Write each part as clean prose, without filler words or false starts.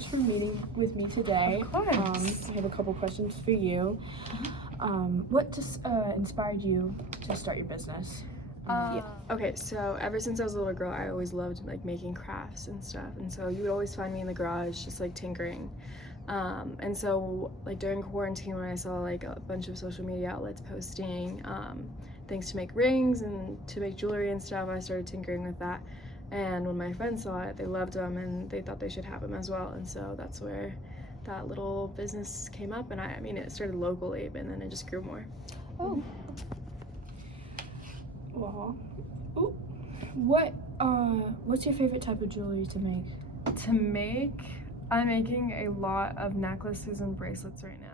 much for meeting with me today. Of course. I have a couple questions for you. What just inspired you to start your business? Okay, so ever since I was a little girl, I always loved like making crafts and stuff, and so you would always find me in the garage just like tinkering. And so like during quarantine, when I saw like a bunch of social media outlets posting things to make rings and to make jewelry and stuff, I started tinkering with that. And when my friends saw it, they loved them and they thought they should have them as well. And so that's where that little business came up. And I mean, it started locally, but then it just grew more. Oh. Well, what's your favorite type of jewelry to make? To make, I'm making a lot of necklaces and bracelets right now.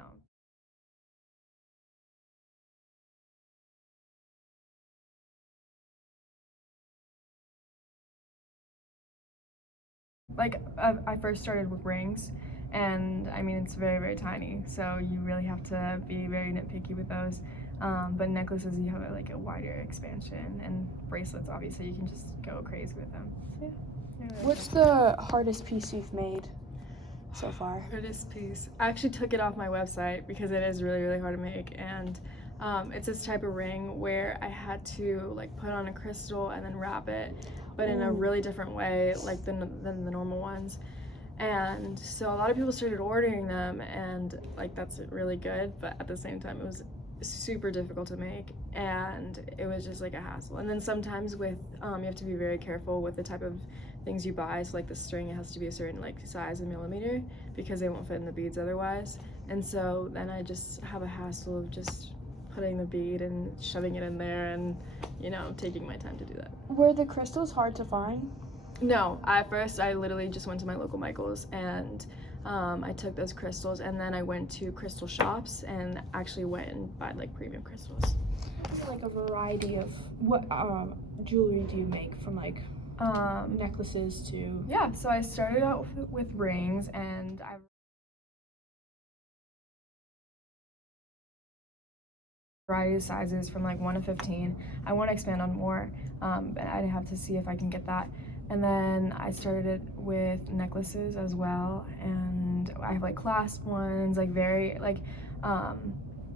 Like, I first started with rings, and I mean, it's very, very tiny, so you really have to be very nitpicky with those. But necklaces, you have like a wider expansion, and bracelets, obviously, you can just go crazy with them. So, yeah. What's the hardest piece you've made so far? Hardest piece. I actually took it off my website because it is really, really hard to make, and it's this type of ring where I had to like put on a crystal and then wrap it, but in a really different way like than the normal ones. And so a lot of people started ordering them, and like that's really good, but at the same time it was super difficult to make, and it was just like a hassle. And then sometimes with you have to be very careful with the type of things you buy, so like the string, it has to be a certain like size and millimeter because they won't fit in the beads otherwise. And so then I just have a hassle of just putting the bead and shoving it in there and, you know, taking my time to do that. Were the crystals hard to find? No, at first I literally just went to my local Michael's and I took those crystals, and then I went to crystal shops and actually went and bought like premium crystals. Like a variety of what jewelry do you make, from like necklaces to? Yeah, so I started out with rings, and I variety of sizes from like 1 to 15. I want to expand on more, but I'd have to see if I can get that. And then I started it with necklaces as well, and I have like clasp ones, like very like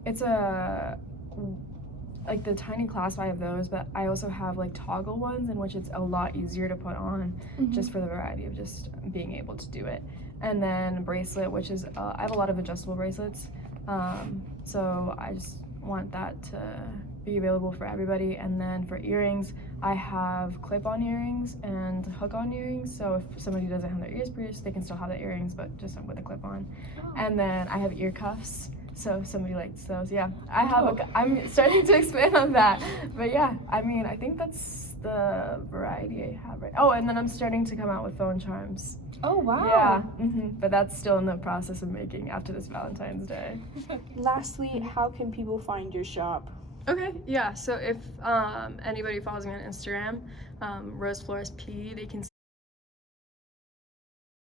it's a like the tiny clasp, I have those, but I also have like toggle ones in which it's a lot easier to put on, just for the variety of just being able to do it. And then bracelet, which is I have a lot of adjustable bracelets, so I just want that to be available for everybody. And then for earrings, I have clip-on earrings and hook-on earrings, so if somebody doesn't have their ears pierced, they can still have the earrings, but just with a clip-on. And then I have ear cuffs, so if somebody likes those, yeah. I'm starting to expand on that, but yeah, I mean, I think that's the variety I have right now. Oh, and then I'm starting to come out with phone charms. Oh, wow. Yeah, but that's still in the process of making after this Valentine's Day. Lastly, how can people find your shop? Okay, yeah, so if anybody follows me on Instagram, Rose Flores P, they can see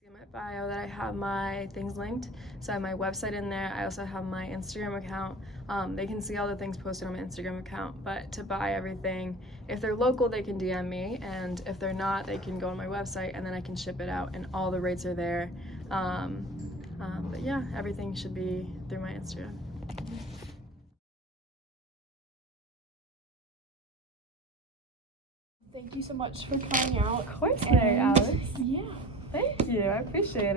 in my bio that I have my things linked. So I have my website in there. I also have my Instagram account. They can see all the things posted on my Instagram account, but to buy everything, if they're local, they can DM me, and if they're not, they can go on my website, and then I can ship it out, and all the rates are there. But yeah, everything should be through my Instagram. Thank you so much for coming out. Of course, Alice. Yeah. Thank you. I appreciate it.